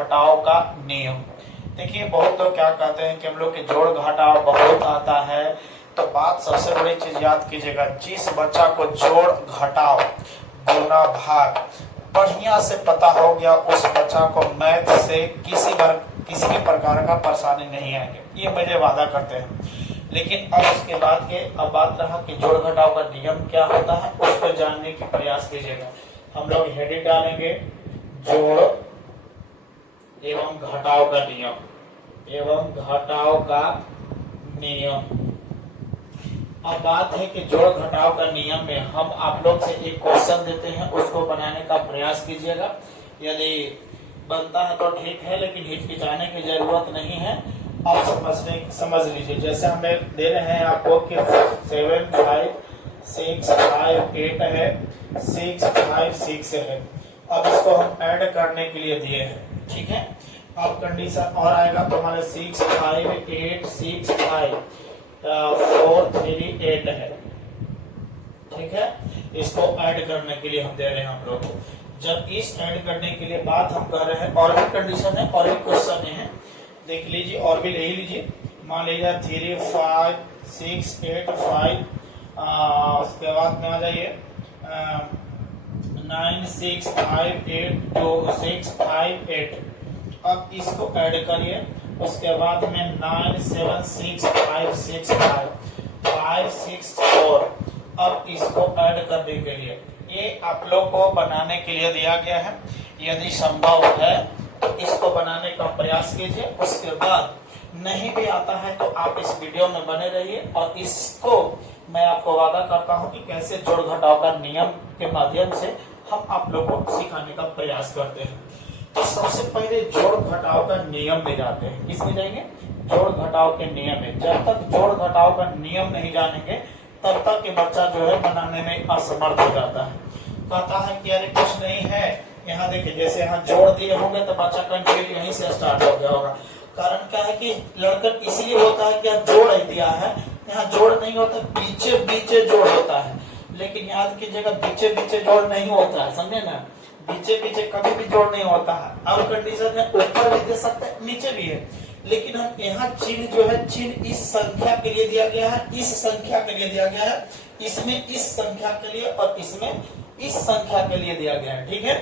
घटाव का नियम। देखिए बहुत लोग क्या कहते हैं कि हम लोग के जोड़ घटाव बहुत आता है, तो बात सबसे बड़ी चीज याद कीजिएगा, जिस बच्चा को जोड़ घटाव गुना भाग बढ़िया से पता हो गया उस बच्चा को मैथ से किसी भी प्रकार का परेशानी नहीं आएगी, ये मुझे वादा करते हैं। लेकिन अब उसके बाद के अब बात रहा कि जोड़ घटाव का नियम क्या होता है, उसको जानने की प्रयास कीजिएगा। हम लोग हेडिंग डालेंगे जोड़ एवं घटाव का नियम एवं घटाव का नियम। अब बात है कि जोड़ घटाव का नियम में हम आप लोग से एक क्वेश्चन देते हैं, उसको बनाने का प्रयास कीजिएगा। यदि बनता है तो ठीक है, लेकिन हिचकिचाने की जरूरत नहीं है। आप समझ लीजिए, जैसे हमें दे रहे हैं आपको कि 7 5 6 5 8 है, 6 5 6 है। अब इसको हम ऐड करने के लिए दिए हैं, ठीक है। अब कंडीशन और आएगा तो हमारे 6 5 8 6 5 4 3 8 है, ठीक है। इसको ऐड करने के लिए हम दे रहे हैं हम लोग को। जब इस ऐड करने के लिए बात हम कर रहे हैं, और भी कंडीशन है और भी क्वेश्चन है, देख लीजिए और भी ले लीजिए। मान लीजिए 3 5 6 8 5, उसके बाद में आ जाइए 9 6 5 8 2 6 5 8। अब इसको ऐड करिए, उसके बाद में 9 7 6 5 6 5 6 4। अब इसको ऐड करने के लिए ये आप लोग को बनाने के लिए दिया गया है। यदि संभव है तो इसको बनाने का प्रयास कीजिए। उसके बाद नहीं भी आता है तो आप इस वीडियो में बने रहिए, और इसको मैं आपको वादा करता हूं कि कैसे जोड़ घटाव का नियम के माध्यम से हम आप लोगों को सिखाने का प्रयास करते हैं। तो सबसे पहले जोड़ घटाव का नियम में जाते हैं। किसमें जाएंगे? जोड़ घटाव के नियम में। जब तक जोड़ घटाव का नियम नहीं जानेंगे तब तक ये बच्चा जो है बनाने में असमर्थ हो जाता है। कहता है कि अरे कुछ नहीं है, यहाँ देखिए जैसे यहाँ जोड़ दिए होंगे तो बच्चा कंफ्यूज यहीं से स्टार्ट हो गया होगा। कारण क्या है कि लड़कन इसलिए होता है कि यहाँ जोड़ दिया है, यहाँ जोड़ नहीं होता, बीचे बीचे जोड़ होता है। लेकिन याद कीजिएगा बीचे बीचे जोड़ नहीं होता है, समझे ना। बीचे बीचे कभी भी जोड़ नहीं होता है। अब कंडीशन है ऊपर भी दे सकते हैं, नीचे भी है, लेकिन हम यहाँ चिन्ह जो है, चिन्ह इस संख्या के लिए दिया गया है, इस संख्या के लिए दिया गया है, इसमें इस संख्या के लिए और इसमें इस संख्या के लिए दिया गया है, ठीक है।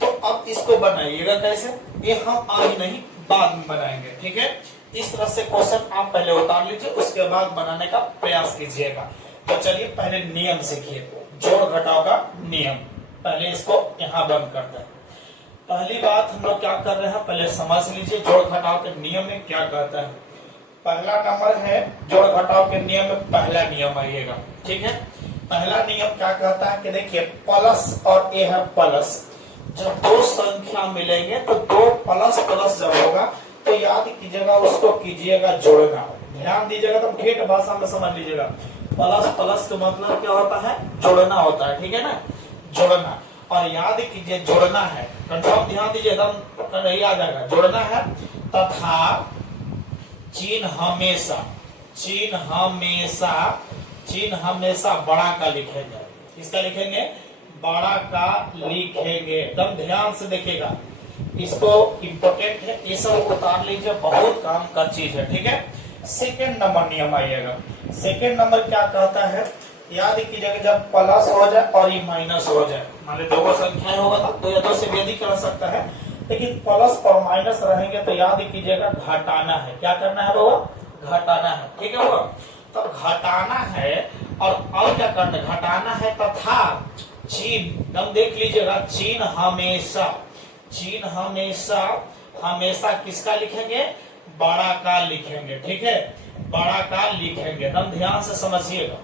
तो अब इसको बनाइएगा कैसे, ये हम आगे नहीं बाद में बनाएंगे, ठीक है। इस तरह से क्वेश्चन आप पहले उतार लीजिए, उसके बाद बनाने का प्रयास कीजिएगा। तो चलिए पहले नियम सीखिए, जोड़ घटाव का नियम। पहले इसको यहाँ बंद करते हैं। पहली बात हम लोग क्या कर रहे हैं, पहले समझ लीजिए जोड़ घटाव के नियम में क्या कहता है। पहला नंबर है जोड़ घटाव के नियम में पहला नियम आइएगा, ठीक है। पहला नियम क्या कहता है कि देखिए प्लस और ये है प्लस, जब दो संख्या मिलेंगे तो दो प्लस प्लस जब होगा तो याद कीजिएगा उसको कीजिएगा जोड़ना। ध्यान दीजिएगा, तो ठेठ भाषा में समझ लीजिएगा। प्लस प्लस का मतलब क्या होता है, जोड़ना होता है, ठीक है ना, जोड़ना। और याद कीजिए जोड़ना है, कंफर्म ध्यान दीजिए, एकदम नहीं आ जाएगा। जोड़ना है तथा चिन्ह हमेशा हमेशा बड़ा का लिखेंगे। किसका लिखेंगे? बड़ा का लिखेंगे। एकदम ध्यान से देखिएगा, इसको इम्पोर्टेंट है, ये सब उतार लीजिए, बहुत काम का चीज है, ठीक है। सेकेंड नंबर नियम आइएगा। सेकेंड नंबर क्या कहता है, याद कीजिएगा जब प्लस हो जाए और ये माइनस हो जाए, मान लीजिए दो संख्याएं होगा तो दो या दो से भी अधिक रह सकता है, लेकिन प्लस और माइनस रहेंगे तो याद कीजिएगा घटाना है। क्या करना है बाबा? घटाना है, ठीक है बाबा। तो घटाना है और क्या करना है? घटाना है तथा चिन्ह, हम देख लीजिएगा, चिन्ह हमेशा किसका लिखेंगे? बड़ा का लिखेंगे, ठीक है, बड़ा का लिखेंगे। एकदम ध्यान से समझिएगा।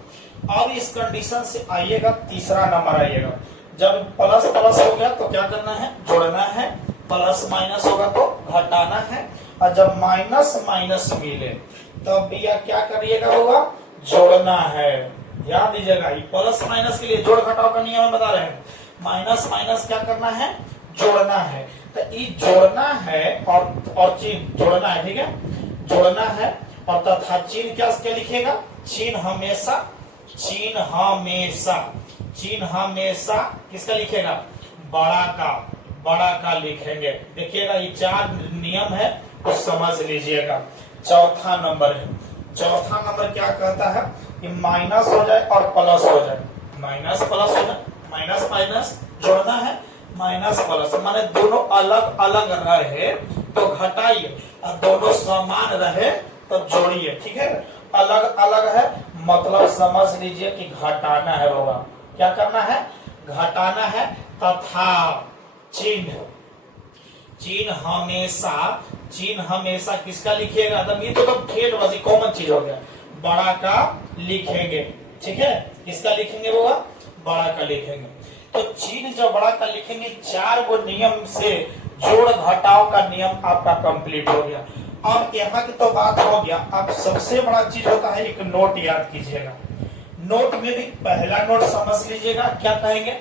अब इस कंडीशन से आइएगा, तीसरा नंबर आइएगा। जब प्लस प्लस हो गया तो क्या करना है? जोड़ना है। प्लस माइनस होगा तो घटाना है, और जब माइनस माइनस मिले तब भैया क्या करिएगा होगा? जोड़ना है। ध्यान दीजिएगा, प्लस माइनस के लिए जोड़ घटाव का नियम बता रहे हैं। माइनस माइनस क्या करना है? जोड़ना है। तो ये जोड़ना है और चिन्ह जोड़ना है, ठीक है, जोड़ना है। और तथा चिन्ह क्या लिखेगा? चिन्ह हमेशा किसका लिखेगा? बड़ा का। बड़ा का लिखेंगे। देखिएगा ये 4 नियम है, तो समझ लीजिएगा। चौथा नंबर है, चौथा नंबर क्या कहता है कि माइनस हो जाए और प्लस हो जाए, माइनस प्लस हो जाए, माइनस माइनस जोड़ना है, माइनस प्लस माने दोनों अलग अलग रहे तो घटाइए, और दोनों समान रहे तो जोड़िए। ठीक है, अलग अलग है मतलब समझ लीजिए कि घटाना है बाबा। क्या करना है? घटाना है। तथा चिन्ह, चिन्ह हमेशा किसका लिखिएगा? ये तो ठेठ बसी कॉमन चीज हो गया, बड़ा का लिखेंगे। ठीक है, किसका लिखेंगे बाबा? बड़ा का लिखेंगे। तो चिन्ह जब बड़ा का लिखेंगे, 4 गो नियम से जोड़ घटाव का नियम आपका कंप्लीट हो गया। अब यहाँ की तो बात हो गया, अब सबसे बड़ा चीज होता है एक नोट याद कीजिएगा। नोट में भी पहला नोट समझ लीजिएगा, क्या कहेंगे?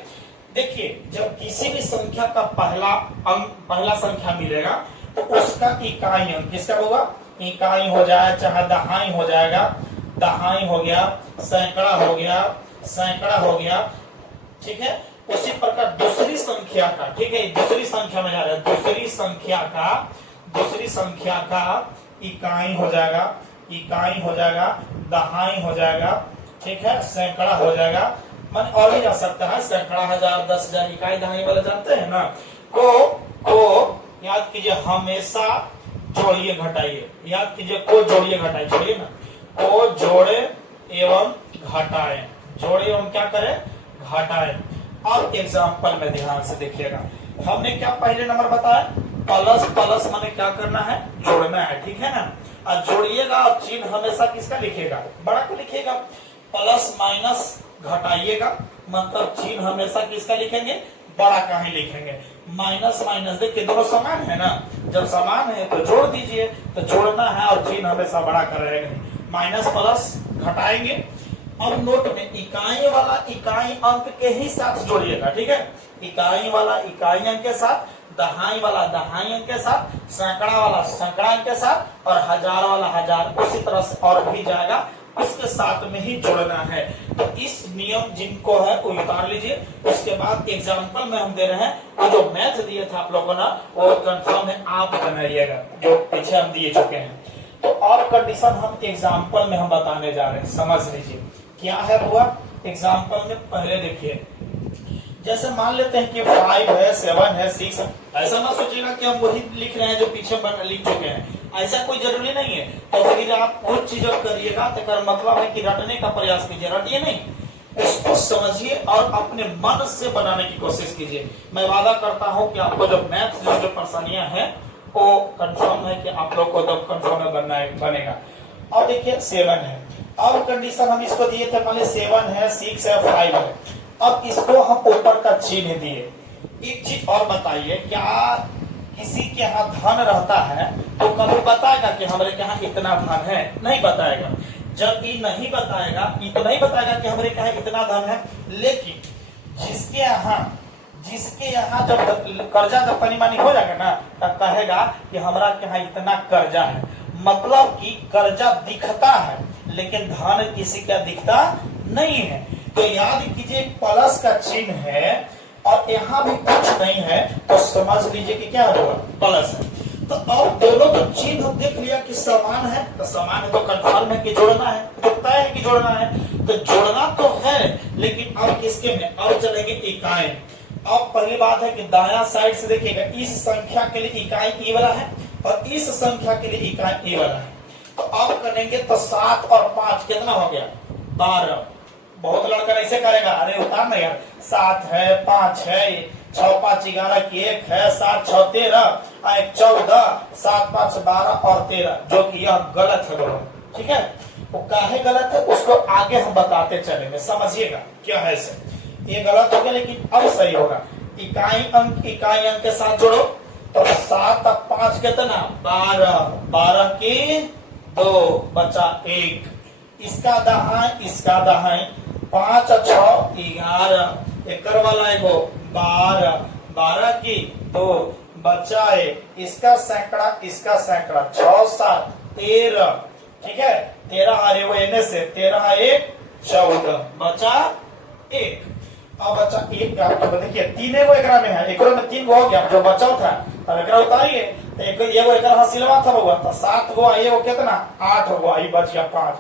देखिए, जब किसी भी संख्या का पहला अंक, पहला संख्या मिलेगा तो उसका इकाई अंक किसका होगा? इकाई हो जाए, चाहे दहाई हो जाएगा, दहाई हो गया, सैकड़ा हो गया, सैकड़ा हो गया। ठीक है, उसी प्रकार दूसरी संख्या का, ठीक है, दूसरी संख्या में जा रहे हैं, दूसरी संख्या का इकाई हो जाएगा, इकाई हो जाएगा, दहाई हो जाएगा। ठीक है, सैकड़ा हो जाएगा, मन और भी जा सकता है, सैकड़ा, 1000, 10,000, इकाई दहाई वाला जानते हैं ना। को याद कीजिए, हमेशा जोड़िए घटाइए, याद कीजिए, को जोड़िए घटाइए, जोड़िए ना, को जोड़े एवं घटाए, जोड़े एवं क्या करें? घटाए। अब एग्जाम्पल में ध्यान से देखिएगा, हमने क्या पहले नंबर बताया? प्लस, प्लस माने क्या करना है? जोड़ना है। ठीक है ना, और जोड़िएगा और चिन्ह हमेशा किसका लिखेगा? बड़ा को लिखेगा। प्लस माइनस घटाइएगा, मतलब चिन्ह हमेशा किसका लिखेंगे? बड़ा का ही लिखेंगे। माइनस माइनस, देखिए दोनों समान है ना, जब समान है तो जोड़ दीजिए, तो जोड़ना है और चिन्ह हमेशा बड़ा का रहेगा। माइनस प्लस घटाएंगे। अब नोट में इकाई वाला इकाई अंक के ही साथ जोड़िएगा। ठीक है, इकाई वाला इकाई अंक के साथ, दहाई वाला दहाई अंक के साथ, सैकड़ा वाला सैकड़ा अंक के साथ, और 1000 वाला 1000, उसी तरह से और भी जाएगा, इसके साथ में ही जोड़ना है। तो इस नियम जिनको है वो उतार लीजिए। उसके बाद एग्जाम्पल में हम दे रहे हैं, वो जो मैथ दिए थे आप लोगों ने, वो कंफर्म है आप बनाइएगा, जो पीछे हम दिए चुके हैं। तो और कंडीशन हम एग्जाम्पल में हम बताने जा रहे हैं, समझ लीजिए क्या है हुआ। एग्जाम्पल में पहले देखिए, जैसे मान लेते हैं कि 5 है, 7 है, 6 है। ऐसा मत सोचिएगा कि हम वही लिख रहे हैं जो पीछे लिख चुके हैं, ऐसा कोई जरूरी नहीं है। तो फिर आप कुछ चीज करिएगा तो मतलब है कि रटने का प्रयास कीजिए, रटिए नहीं, उसको समझिए और अपने मन से बनाने की कोशिश कीजिए। मैं वादा करता हूं कि आपको जो मैथ जो परेशानियां हैं वो कंफर्म है कि आप लोग को तो कंफर्म बनेगा। और देखिए 7 है, और कंडीशन हम इसको दिए थे, मान लीजिए 7 है, 6 है, 5 है। अब इसको हम ऊपर का चिन्ह दिए। एक चीज और बताइए, क्या किसी के यहाँ धन रहता है तो कभी बताएगा कि हमारे यहाँ इतना धन है? नहीं बताएगा। जब ये नहीं बताएगा, ये तो नहीं बताएगा कि हमारे यहाँ इतना धन है। लेकिन जिसके यहाँ जब कर्जा जब पानी मानी हो जाएगा ना, तब कहेगा कि हमारा यहाँ इतना कर्जा है। मतलब कि कर्जा दिखता है लेकिन धन किसी का दिखता नहीं है। तो याद कीजिए, प्लस का चिन्ह है और यहाँ भी कुछ नहीं है, तो समझ लीजिए कि क्या होगा? प्लस है। तो अब दोनों का चिन्ह देख लिया कि समान है, तो समान है तो कंफर्म है कि जोड़ना है, तो तय है कि जोड़ना है। तो जोड़ना तो है, लेकिन अब किसके में? अब चलेंगे इकाई। अब पहली बात है कि दाया साइड से देखिएगा, इस संख्या के लिए इकाई ई वाला है और इस संख्या के लिए इकाई ई वाला है। तो अब करेंगे तो 7 और 5 कितना हो गया? 12। बहुत लड़का ऐसे करेगा, अरे उतार ना यार, 7 है, 5 है, 6 5 11 की 1 है, 7 6 13, 1 14, 7 5 12 और 13, जो कि यह गलत है दोनों। ठीक है, वो काहे गलत है उसको आगे हम बताते चलेंगे, समझिएगा क्या है इसे। ये गलत हो गया लेकिन अब सही होगा। इकाई अंक के साथ जोड़ो, तो 7 और 5 कितना? 12, 12 की 2 बचा 1, इसका दहाई 5 और 6 11, एकर वाला एगो 12, 12 की 2 बचा 1, इसका सैकड़ा 6 7 13। ठीक है, 13 हारे वो एने से 13 1 14 बचा 1। अब बच्चा एक का तो देखिए तीन एगो एकरा में है, एकरो में 3 गो हो गया जो बचा था, तब एकरा उतारिए तो एक एगो एकरा हासिलवा था हुआ तो 7 गो, एगो कितना 8 गो, आई बच गया 5।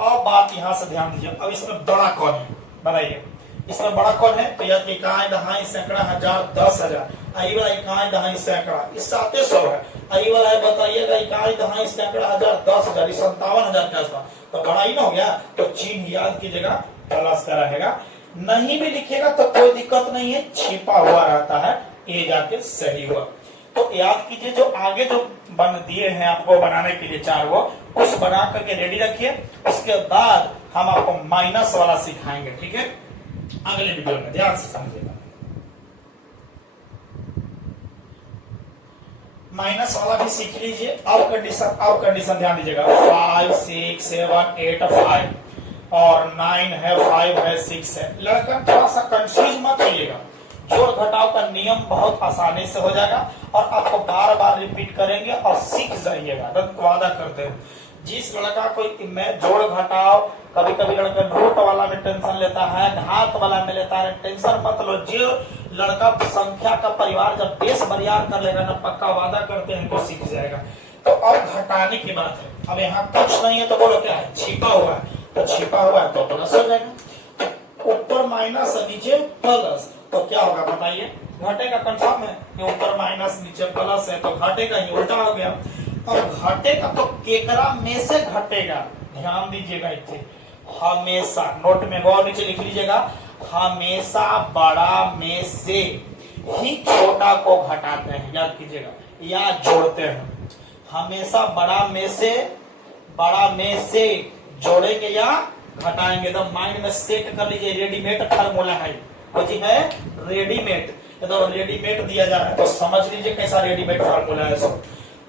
अब बात यहाँ से ध्यान दीजिए, अब इसमें बड़ा कौन है बताइए, इसमें बड़ा कौन है तो यह इकाई दहाई सैकड़ा हजार 10,000, आई वाला इकाई दहाई सैकड़ा इस 700 है, आई वाला है बताइएगा इकाई दहाई सैकड़ा हजार 10,000 57,000 के आसपास, तो बड़ा ही ना हो गया, तो चिन्ह याद कीजिएगा प्लस का रहेगा, नहीं भी लिखेगा तो कोई दिक्कत नहीं है, छिपा हुआ रहता है, ये जाके सही हुआ। तो याद कीजिए जो आगे जो बन दिए हैं आपको बनाने के लिए 4 वो उस बना करके रेडी रखिए, उसके बाद हम आपको माइनस वाला सिखाएंगे, ठीक है अगले वीडियो में, ध्यान से समझिएगा। माइनस वाला भी सीख लीजिए। अब कंडीशन ध्यान दीजिएगा, 5 6 7 8 5 और 9 है, 5 है, 6 है। लड़का थोड़ा सा कंफ्यूज मत होइएगा, जोड़ घटाव का नियम बहुत आसानी से हो जाएगा और आपको बार बार रिपीट करेंगे और सीख जाइएगा, वादा करते हैं। जिस लड़का कोई मैं जोड़ घटाव, कभी कभी लड़का रूट वाला में टेंशन लेता है, घात वाला में लेता है, टेंशन मत लो। जो लड़का संख्या का परिवार जब बेस बरियार कर लेगा ना, पक्का वादा करते हैं इनको सीख जाएगा। तो अब घटाने की बात है, अब यहाँ कुछ नहीं है तो बोलो क्या है, छिपा हुआ है, तो छिपा हुआ है तो प्लस हो जाएगा, ऊपर माइनस नीचे प्लस, तो क्या होगा बताइए, घटेगा, कंफर्म है कि ऊपर माइनस नीचे प्लस है तो घटेगा ही, उल्टा हो गया। और घटेगा तो केकरा में से घटेगा, ध्यान दीजिएगा इतने, हमेशा नोट में गौर नीचे लिख लीजिएगा, हमेशा बड़ा में से ही छोटा को घटाते हैं, याद कीजिएगा, या जोड़ते हैं, हमेशा बड़ा में से जोड़ेंगे या घटाएंगे, तो माइंड में सेट कर लीजिए, रेडीमेड फार्मूला है, जी है रेडीमेड, तो रेडीमेड दिया जा रहा है तो समझ लीजिए कैसा रेडीमेड फार्मूला है सब।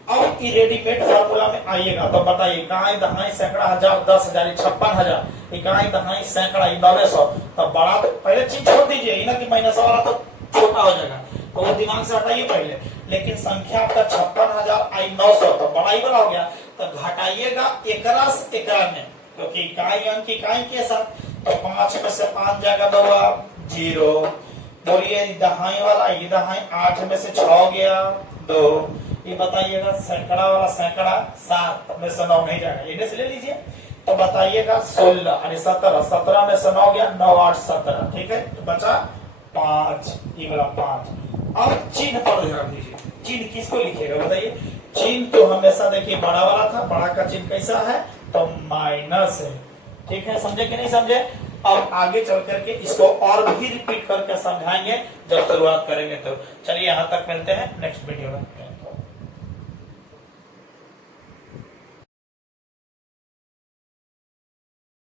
अब ये रेडीमेड फार्मूला में आइएगा तो बताइए, इकाई दहाई सैकड़ा हजार 10,000 56,000, इकाई दहाई सैकड़ा 900, तो बड़ा तो पहले चीज छोड़ दीजिए ना कि माइनस वाला तो छोटा हो जाएगा, तो वो दिमाग से हटाइए पहले। लेकिन संख्या आपका 56,000 आई 900 तो बड़ा ही बड़ा हो गया, तो घटाइएगा एकरा से एकरा में, क्योंकि इकाई अंक इकाई के साथ, तो 5 में से 5 जाएगा बउआ 0, बोलिए दहाई वाला ये दहाई 8 में से 6 गया 2, ये बताइएगा सैकड़ा वाला सैकड़ा 7 में से 9 नहीं जाएगा, इन्हें से ले लीजिए, तो बताइएगा 16 और 17, 17 में से 9 गया 9 8 17, ठीक है, तो बचा 5, ये वाला 5। अब चिन्ह पर ध्यान दीजिए, चिन्ह किसको लिखिएगा बताइए, चिन्ह तो हमेशा देखिए बड़ा वाला था, बड़ा का चिन्ह कैसा है तो माइनस है, ठीक है, समझे कि नहीं समझे। अब आगे चल करके इसको और भी रिपीट करके समझाएंगे जब शुरुआत करेंगे, तो चलिए यहाँ तक मिलते हैं नेक्स्ट वीडियो में।